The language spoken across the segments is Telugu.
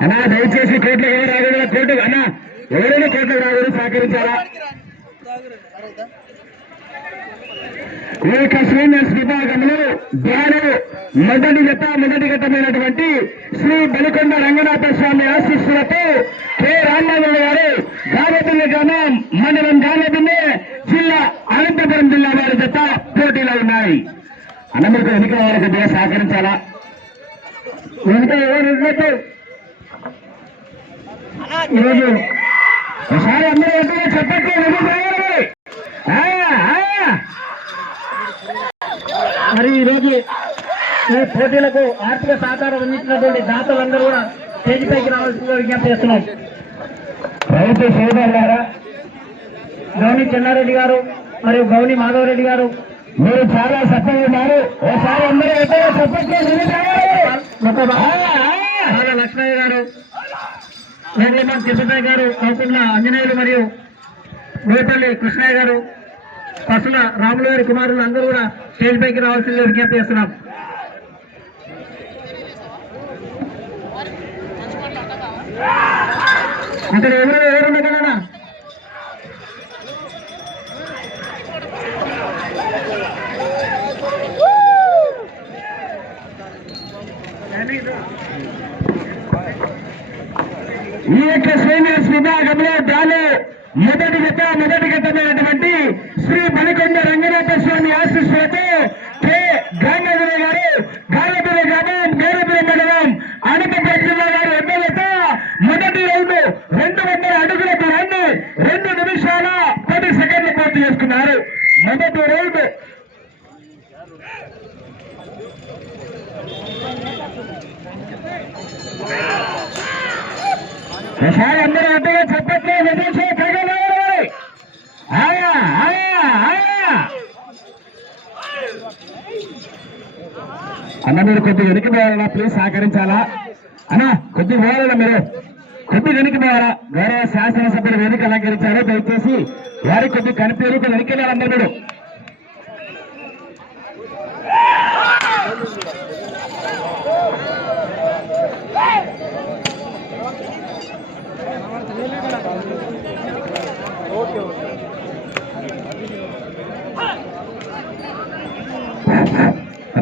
అన్నా దయచేసి కోర్టులో ఎవరు రాకూడదు కోర్టు అన్నా ఎవరైనా కోర్టులో రాకూడదు సహకరించారా? ఈ యొక్క సీనియర్స్ విభాగంలో ధ్యానం మొదటి గత మొదటి గతమైనటువంటి శ్రీ బలికొండ రంగనాథ స్వామి ఆశీస్సులతో కె. రామారావు గారు గాలబిల్లి గ్రామం మండలం గాలబిల్లి జిల్లా అనంతపురం జిల్లా వారి జత పోటీలో ఉన్నాయి. అన్నమరికి వెనుక వాళ్ళకి కొద్దిగా సహకరించాలా? వెనుక ఎవరు ఉన్నట్టు ఈరోజు ఒకసారి అందరూ వెంటనే చెప్పట్టు మరి ఈరోజు ఈ పోటీలకు ఆర్థిక సహకారం అందించినటువంటి దాతలందరూ కూడా స్టేజ్ పైకి రావాల్సిందిగా విజ్ఞప్తి చేస్తున్నాం. రైతు సోదరులారా గౌని చెన్నారెడ్డి గారు మరియు గౌని మాధవరెడ్డి గారు మీరు చాలా సఫలంగా ఉన్నారు. ఒకసారి అందరూ ఎక్కడ ఎక్కడో లక్ష్మయ్య గారు వేగలమాన్ తిరుపతి గారు కాకుండా ఆంజనేయులు మరియు వేపల్లి కృష్ణయ్య గారు పసుల రాములు గారి కుమారులు అందరూ కూడా స్టేజ్ పైకి రావాల్సిందిగా విజ్ఞప్తి చేస్తున్నాం. అక్కడ ఎవరు ఎవరు కదా ఈ యొక్క శ్రేణి విభాగంలో దాని మొదటి గత మొదటి గతమైనటువంటి శ్రీ మణికొండ రంగనాథ స్వామి ఆశీస్సులతో కె గాంధీధర గారు గాలబిరి గ్రామం గేరబిరి మండలం అనంతపురం జిల్లా గారు ఎమ్మెల్యేతో మొదటి రౌండ్ రెండు వందల అడుగుల దూరాన్ని రెండు నిమిషాల పది సెకండ్లు పూర్తి చేసుకున్నారు మొదటి రౌండ్ ఒకసారి అందరూ అడ్డగా చెప్పట్లే విదేశీ ఆయా ఆయా ఆయా అన్న మీరు కొద్దిగా వెనక్కి పోవాలన్నా ప్లీజ్ సహకరించాలా? అన్న కొద్దిగా పోవాలన్నా మీరు కొద్ది వెనక్కి పోవాలా గౌరవ శాసనసభ్యులు వెనుక అలంకరించారు. దయచేసి వారికి కొద్ది కనిపేరు వెనక్కి వెళ్ళాలన్నారు మీరు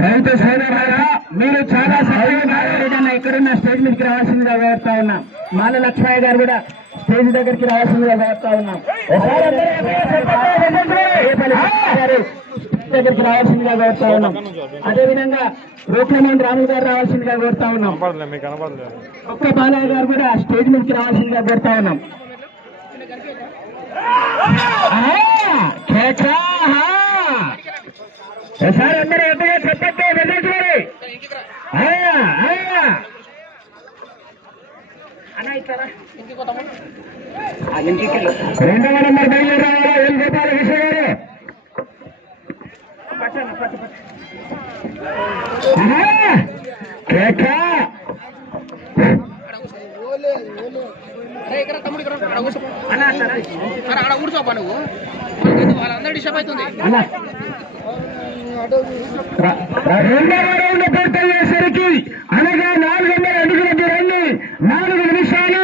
రైతు సోదరులారా మీరు చాలా సహాయంగా ఎక్కడున్న స్టేజ్ మీదకి రావాల్సిందిగా వేస్తా ఉన్నాం. మాల లక్ష్మయ్య గారు కూడా స్టేజ్ దగ్గరికి రావాల్సిందిగా వేస్తా ఉన్నాం. దగ్గరికి రావాల్సిందిగా వేస్తా ఉన్నాం. అదేవిధంగా రూపమోహన్ రాములు గారు రావాల్సిందిగా కోరుతా ఉన్నాం. ఒక్క బాలయ్య గారు కూడా స్టేజ్ మీదకి రావాల్సిందిగా కోరుతా ఉన్నాం. ఒకసారి అందరూ ఎంతగా అయ్యా రెండవ నెంబర్ బయలుదేరి రావాలా ఏం చెప్పాలి విషయ గారు ఆహా! కేక ఇక్కడ తమ్ముడు ఇక్కడ అక్కడ కూర్చో. అక్కడ అక్కడ కూర్చోపా నువ్వు? మనకెందుకు? వాళ్ళందరూ డిస్టర్బ్ అవుతుంది. అలా ర- ర- రెండవ రౌండ్ పూర్తయ్యేసరికి అనగా నాలుగు వందల అడుగుల దూరాన్ని నాలుగు నిమిషాల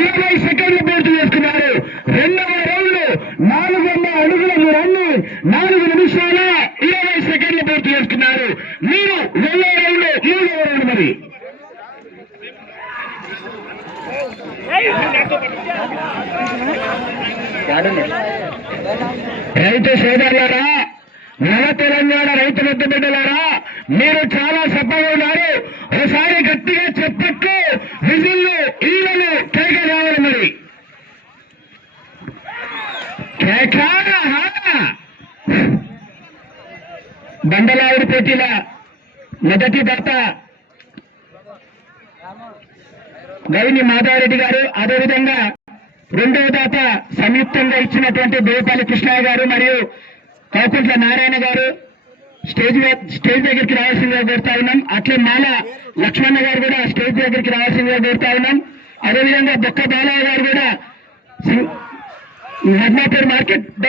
ఇరవై సెకండ్లు పూర్తి చేసుకున్నారు రెండవ రౌండ్ నాలుగు వందల అడుగుల దూరాన్ని నాలుగు నిమిషాల ఇరవై సెకండ్లు పూర్తి చేసుకున్నారు మీరు రెండవ రౌండ్ మూడవ రౌండ్ మరి రైతు సోదరులారా నవ తెలంగాణ రైతు పెద్ద బిడ్డలారా మీరు చాలా సఫలంగా ఉన్నారు. ఒకసారి గట్టిగా చెప్పట్లు విజిల్లు ఇళ్ళను కేక రావాలి మరి. కేక బండలావుడి పోటీల మొదటి భర్త గవిని మాధారెడ్డి గారు అదేవిధంగా రెండవ దాత సంయుక్తంగా ఇచ్చినటువంటి దేవపల్లి కృష్ణయ్య గారు మరియు కౌకుంట్ల నారాయణ గారు. స్టేజ్ స్టేజ్ దగ్గరికి రావాల్సిందిగా కోరుతా ఉన్నాం. అట్లే మాల లక్ష్మణ గారు కూడా స్టేజ్ దగ్గరికి రావాల్సిందిగా కోరుతా ఉన్నాం. అదేవిధంగా బొక్క బాలయ్య గారు కూడా సి- నర్మాపూర్ మార్కెట్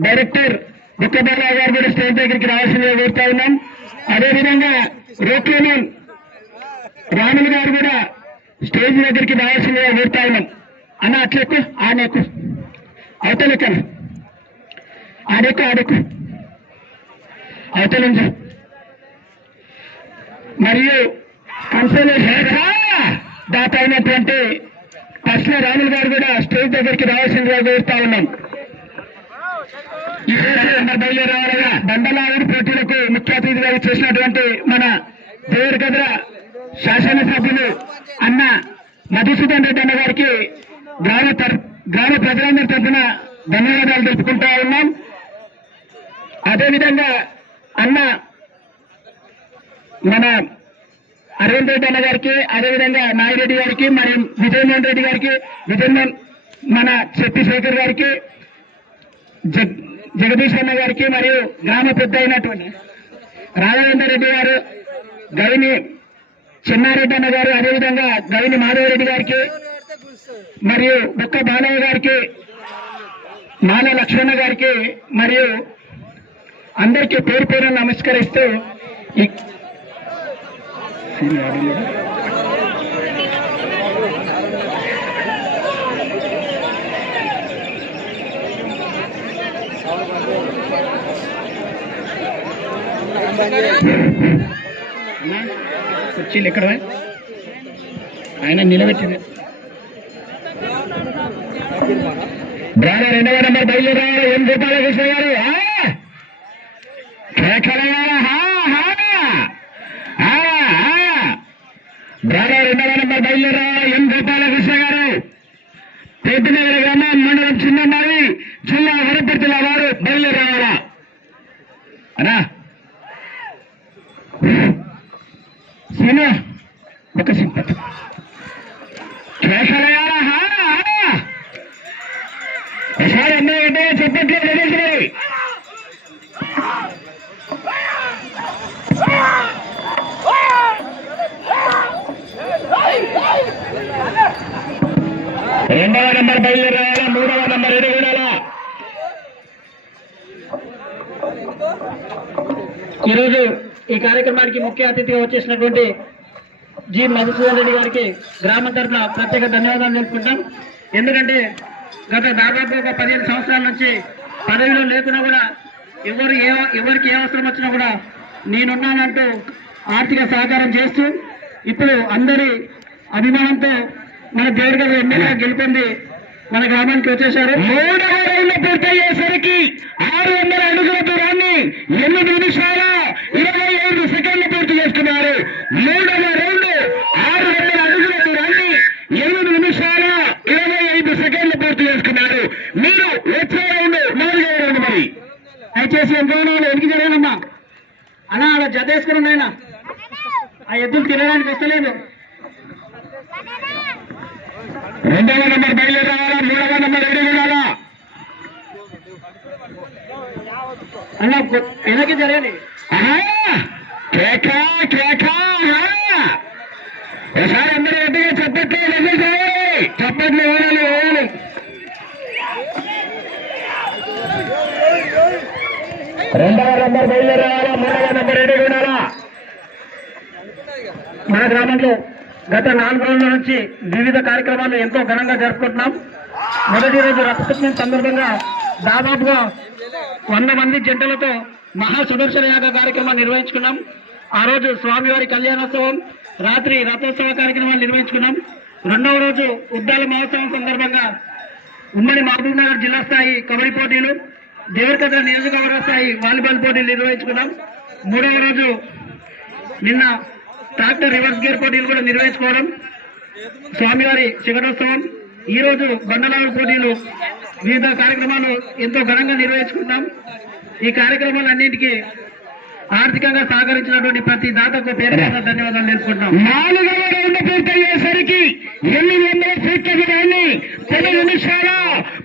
డైరెక్టర్ బొక్క బాలయ్య గారు కూడా స్టేజ్ దగ్గరికి రావాల్సిందిగా కోరుతా ఉన్నాం. అదేవిధంగా రోట్లమన్ రాములు గారు కూడా స్టేజ్ దగ్గరికి రావాల్సిందిగా కోరుతా ఉన్నాం. అన్న అట్లెక్కు ఆడెక్కు అవతలెక్కను ఆడెక్కు ఆడెక్కు అవతలించు మరియు కంపెనీ దాత అయినటువంటి పశ్చిమ రాములు గారు కూడా స్టేజ్ దగ్గరికి రావాల్సిందిగా కోరుతా ఉన్నాం. ఈ రోజు దండలాగుడు పోటీలకు ముఖ్య అతిథిగా చేసినటువంటి మన దేవరగద్ర శాసనసభ్యులు అన్న మధుసూదన్ రెడ్డి అన్న గారికి గ్రామ గ్రామ ప్రజలందరి తరఫున ధన్యవాదాలు తెలుపుకుంటా ఉన్నాం. అదేవిధంగా అన్న మన అరవింద్ రెడ్డి అన్న గారికి అదేవిధంగా నాగిరెడ్డి గారికి మరియు విజయమోహన్ రెడ్డి గారికి విజయమోహన్ మన చెట్టి శేఖర్ గారికి జగదీష్ అన్న గారికి మరియు గ్రామ పెద్ద అయినటువంటి రాఘవేంద్ర రెడ్డి గారు గవిని చిన్నారెడ్డి అన్న గారు అదేవిధంగా గవిని మాధవరెడ్డి గారికి మరియు బొక్క బాలయ్య గారికి మాల లక్ష్మణ గారికి మరియు అందరికీ పేరు పేరు నమస్కరిస్తూ Thank you. కుర్చీలు ఎక్కడ ఆయన నిలబెట్టింది. బ్రాడా రెండవ నెంబర్ బయలుదేరారు. ఎం గోపాలకృష్ణ గారు? ఆ! కేకలయ్యారా? రెండవ నెంబర్ బయలుదేరారు. ఎం గోపాలకృష్ణ గారు? పెద్దనగర గ్రామం మండలం చిన్నమారి జిల్లా వనపర్తిల వారు బయలుదేరారా? అనా సీను ఒక సింపతి కేకలయ్యారా? హా, హా! ఒకసారి అమ్మాయి అంటే చెప్పట్లు వదిలించాలి రెండవ నంబర్ బయలుదేరాలా మూడవ నంబర్ ఎదుగుడాలా ఈరోజు ఈ కార్యక్రమానికి ముఖ్య అతిథిగా వచ్చేసినటువంటి జి మధుసూదన్ రెడ్డి గారికి గ్రామం తరఫున ప్రత్యేక ధన్యవాదాలు తెలుపుకుంటాం. ఎందుకంటే గత దాదాపు ఒక పదిహేను సంవత్సరాల నుంచి పదవిలో లేకున్నా కూడా ఎవరు ఏ ఎవరికి ఏ అవసరం వచ్చినా కూడా నేనున్నానంటూ ఆర్థిక సహకారం చేస్తూ ఇప్పుడు అందరి అభిమానంతో మన దేవరగడ ఎమ్మెల్యే గెలుపొంది మన గ్రామానికి వచ్చేశారు మూడవ రౌండ్ పూర్తయ్యేసరికి ఆరు వందల అడుగుల దూరాన్ని ఎనిమిది నిమిషాల ఇరవై ఐదు సెకండ్లు పూర్తి చేస్తున్నారు. మూడవ రౌండ్ ఆరు వందల అడుగుల దూరాన్ని ఎనిమిది నిమిషాల ఇరవై ఐదు సెకండ్లు పూర్తి చేసుకున్నారు మీరు వచ్చే రౌండ్ నాలుగవ రౌండ్ మరి. దయచేసి ఎంత వెనక్కి జరగనమ్మా అలా అలా ఉన్నాయన ఆ ఎద్దులు తినడానికి వస్తలేదు. రెండవ నెంబర్ బయలుదేరాలా మూడవ నెంబర్ ఎదుగుడాలా అన్న వెనక్కి జరగండి కేక ఒకసారి అందరూ గట్టిగా చెప్పట్లు చెప్పట్లు ఓడాలి ఓడాలి రెండవ నెంబర్ బయలుదేరాలా మూడవ నెంబర్ ఎదుగుడాలా మన గ్రామంలో గత నాలుగు రోజుల నుంచి వివిధ కార్యక్రమాలు ఎంతో ఘనంగా జరుపుకుంటున్నాం. మొదటి రోజు రక్తదానం సందర్భంగా దాదాపుగా వంద మంది జంటలతో మహా సుదర్శన యాగ కార్యక్రమాన్ని నిర్వహించుకున్నాం. ఆ రోజు స్వామివారి కళ్యాణోత్సవం రాత్రి రథోత్సవ కార్యక్రమాలు నిర్వహించుకున్నాం. రెండవ రోజు ఉద్దాల మహోత్సవం సందర్భంగా ఉమ్మడి మహబూబ్ నగర్ జిల్లా స్థాయి కబడ్డీ పోటీలు దేవరకద్ర నియోజకవర్గ స్థాయి వాలీబాల్ పోటీలు నిర్వహించుకున్నాం. మూడవ రోజు నిన్న ట్రాక్టర్ రివర్స్ గేర్ పోటీలు కూడా నిర్వహించుకోవడం స్వామివారి శిఖరోత్సవం ఈ రోజు బండలాల పోటీలు వివిధ కార్యక్రమాలు ఎంతో ఘనంగా నిర్వహించుకుంటాం ఈ కార్యక్రమాలన్నింటికీ ఆర్థికంగా సహకరించినటువంటి ప్రతి దాతకు పేరు పేరున ధన్యవాదాలు తెలుసుకుంటాం నాలుగవ రౌండ్ పూర్తయ్యేసరికి ఎనిమిది వందల నిమిషాల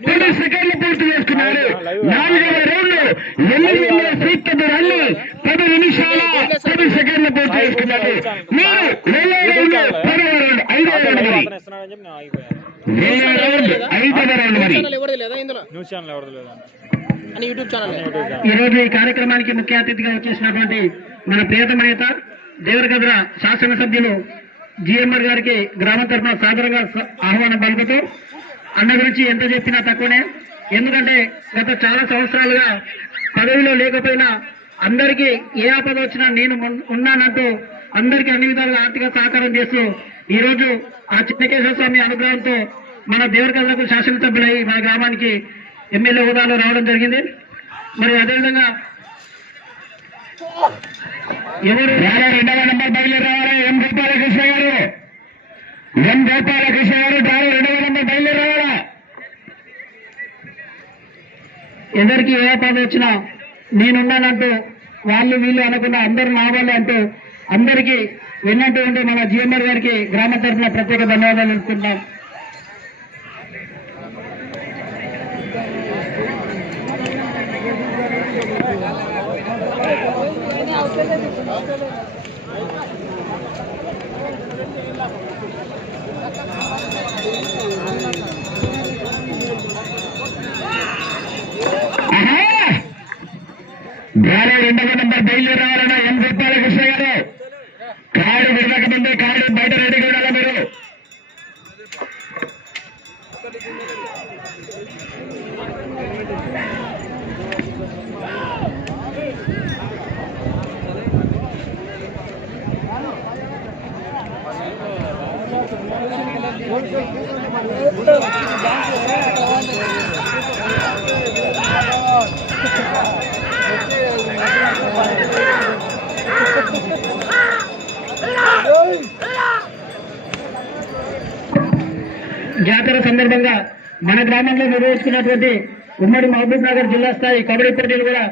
పది సెకండ్లు పూర్తి చేసుకున్నారు నాలుగవ రౌండ్ ఎనిమిది వందల ఫీట్ల దూరాన్ని పది నిమిషాల పది సెకండ్లు పూర్తి చేసుకున్నారు మీరు రెండవ రౌండ్ పదవ రౌండ్ ఐదవ రౌండ్ మరి ఇస్తున్నాడని చెప్పి నేను ఆగిపోయాను రెండవ రౌండ్ ఐదవ రౌండ్ మరి ఛానల్ ఎవరిది లేదా ఇందులో న్యూస్ ఛానల్ ఎవరిది లేదండి. అని యూట్యూబ్ ఛానల్ ఛానల్. ఈ రోజు ఈ కార్యక్రమానికి ముఖ్య అతిథిగా వచ్చేసినటువంటి మన ప్రియతమ నేత దేవరగద్ర శాసనసభ్యులు జిఎంఆర్ గారికి గ్రామ తరఫున సాదరంగా ఆహ్వానం పలుకుతూ అన్న గురించి ఎంత చెప్పినా తక్కువనే. ఎందుకంటే గత చాలా సంవత్సరాలుగా పదవిలో లేకపోయినా అందరికీ ఏ ఆపద వచ్చినా నేను ఉన్నానంటూ అందరికీ అన్ని విధాలుగా ఆర్థిక సహకారం చేస్తూ ఈ రోజు ఆ చిన్నకేశ్వర స్వామి అనుగ్రహంతో మన దేవరగద్రకు శాసనసభ్యులై మన గ్రామానికి ఎమ్మెల్యే హోదాలో రావడం జరిగింది. మరి అదేవిధంగా ఎవరు రెండవ నెంబర్ బయలుదేరి రావాలి. ఎం గోపాలకృష్ణ గారు? ఎం గోపాలకృష్ణ గారు? డ్రైవర్ రెండవ నెంబర్ బయలుదేరి రావాలా? ఎవరికి ఏ ఆపద వచ్చినా నేనున్నానంటూ వాళ్ళు వీళ్ళు అనకుండా అందరు నా వాళ్ళే అంటూ అందరికీ విన్నట్టు ఉంటే మన జిఎంఆర్ గారికి గ్రామ తరఫున ప్రత్యేక ధన్యవాదాలు తెలుపుకుంటాం గాలి రెండవ నెంబర్ బయలుదేరి రావాలన్నా ఎం గోపాలకృష్ణ గారు కాడు విడవక ముందే కాడు బయట రెడీగా ఉండాలి మీరు జాతర సందర్భంగా మన గ్రామంలో నిర్వహించుకున్నటువంటి ఉమ్మడి మహబూబ్ నగర్ జిల్లా స్థాయి కబడ్డీ పోటీలు కూడా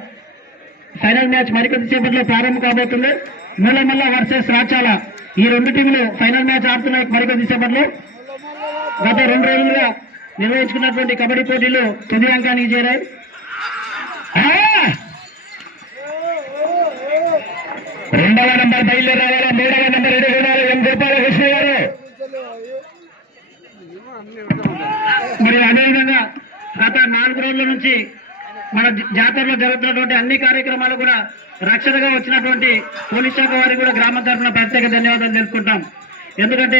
ఫైనల్ మ్యాచ్ మరికొద్ది సేపట్లో ప్రారంభం కాబోతుంది. నల్లమల్ల వర్సెస్ రాచాల ఈ రెండు టీంలు ఫైనల్ మ్యాచ్ ఆడుతున్నాయి మరికొద్ది సేపట్లో. గత రెండు రోజులుగా నిర్వహించుకున్నటువంటి కబడ్డీ పోటీలు తుది అంకానికి చేరాయి. రెండవ నంబర్ బయలుదేరి మూడవ నంబర్ రెడీ ఉండాలి ఎం గోపాలకృష్ణ గారు? మరి అదేవిధంగా గత నాలుగు రోజుల నుంచి మన జాతరలో జరుగుతున్నటువంటి అన్ని కార్యక్రమాలు కూడా రక్షణగా వచ్చినటువంటి పోలీస్ శాఖ వారికి కూడా గ్రామ తరఫున ప్రత్యేక ధన్యవాదాలు తెలుపుకుంటాం. ఎందుకంటే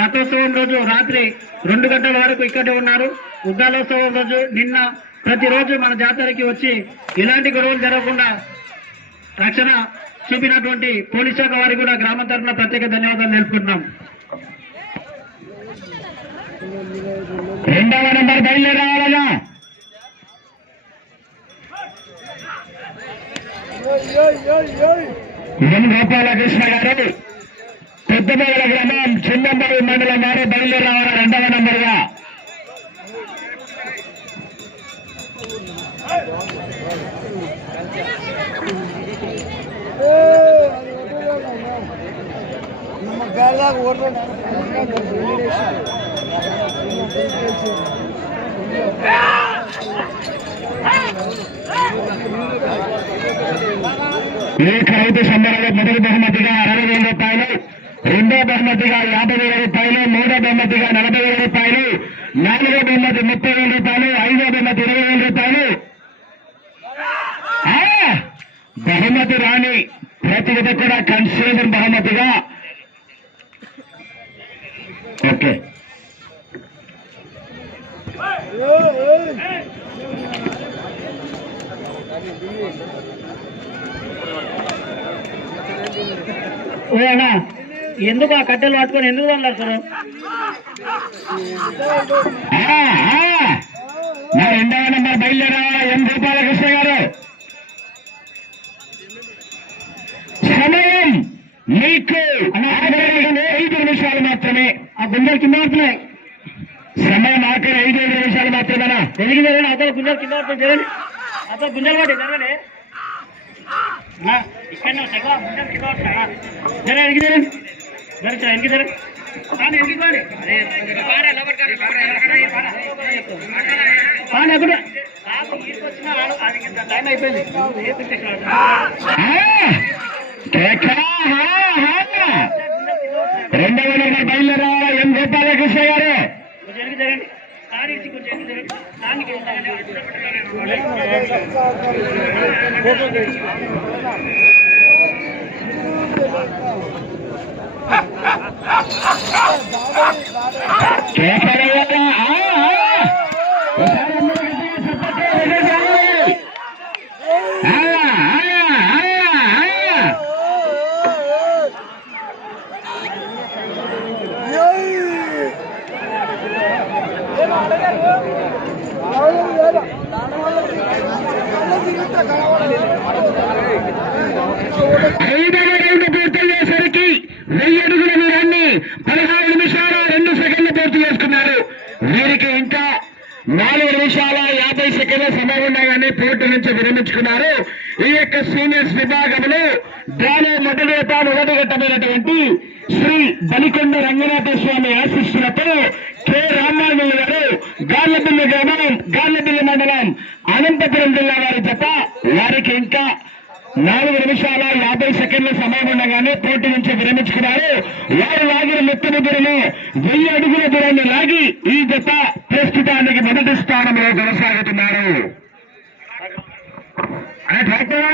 రథోత్సవం రోజు రాత్రి రెండు గంటల వరకు ఇక్కడే ఉన్నారు. ఉగ్గాలోత్సవం రోజు నిన్న ప్రతిరోజు మన జాతరకి వచ్చి ఎలాంటి గొడవలు జరగకుండా రక్షణ చూపినటువంటి పోలీస్ శాఖ వారికి కూడా గ్రామ తరఫున ప్రత్యేక ధన్యవాదాలు తెలుపుకుంటున్నాం. రెండవ నెంబర్ బయలుదేరి రావాలయ్యా ఎన్ గోపాలకృష్ణ గారు పెద్దబోగల గ్రామం చిన్నంబడి మండలం వారు బయలుదేరి రావాలా రెండవ నెంబర్గా. ఈ ఖరీదు సందర్భంలో మొదటి బహుమతిగా అరవై వేల రూపాయలు రెండో బహుమతిగా యాభై వేల రూపాయలు మూడో బహుమతిగా నలభై వేల రూపాయలు నాలుగో బహుమతి ముప్పై వేల రూపాయలు ఐదో బహుమతి ఇరవై వేల రూపాయలు. బహుమతి రాని ప్రతినిధి కూడా కన్సిడర్ బహుమతిగా ఓకే ఓనా ఎందుకు ఆ కట్టెలు పట్టుకొని ఎందుకు వదలారు నా రెండవ నెంబర్ బయలుదేరాలా ఎం గోపాలకృష్ణ గారు? సమయం. మీకు ఐదు నిమిషాలు మాత్రమే. ఆ గుండెలు కింద పడుతున్నాయి. సమయం ఆఖరి ఐదు ఐదు నిమిషాలు మాత్రమేనా? జరగండి అతను గుండెలు కింద పడుతుంది జరగండి అతను గుండెలు పడి జరగండి ఇక్కడ గుండెలు కింద పడుతున్నా జర జరగండి జర జరగండి టైం అయిపోయింది? రెండవ నెంబర్ బయలుదేరాలి ఏం చెప్పాలి కృష్ణ గారు కేసరి సీనియర్స్ విభాగంలో డ్రాలో మొదటి మొదటి ఘట్టమైనటువంటి శ్రీ బలికొండ రంగనాథ స్వామి ఆశిస్సులతో కె. రామానుజు గారు గార్లబిల్లి గ్రామం గార్లబిల్లి మండలం అనంతపురం జిల్లా వారి జత వారికి ఇంకా నాలుగు నిమిషాల యాభై సెకండ్ల సమయం ఉండగానే పోటీ నుంచి విరమించుకున్నారు. వారు లాగిన మొత్తము దూరము వెయ్యి అడుగుల దూరాన్ని లాగి ఈ జత ప్రస్తుతానికి మొదటి స్థానంలో కొనసాగుతున్నారు. అనే ట్రాక్టర్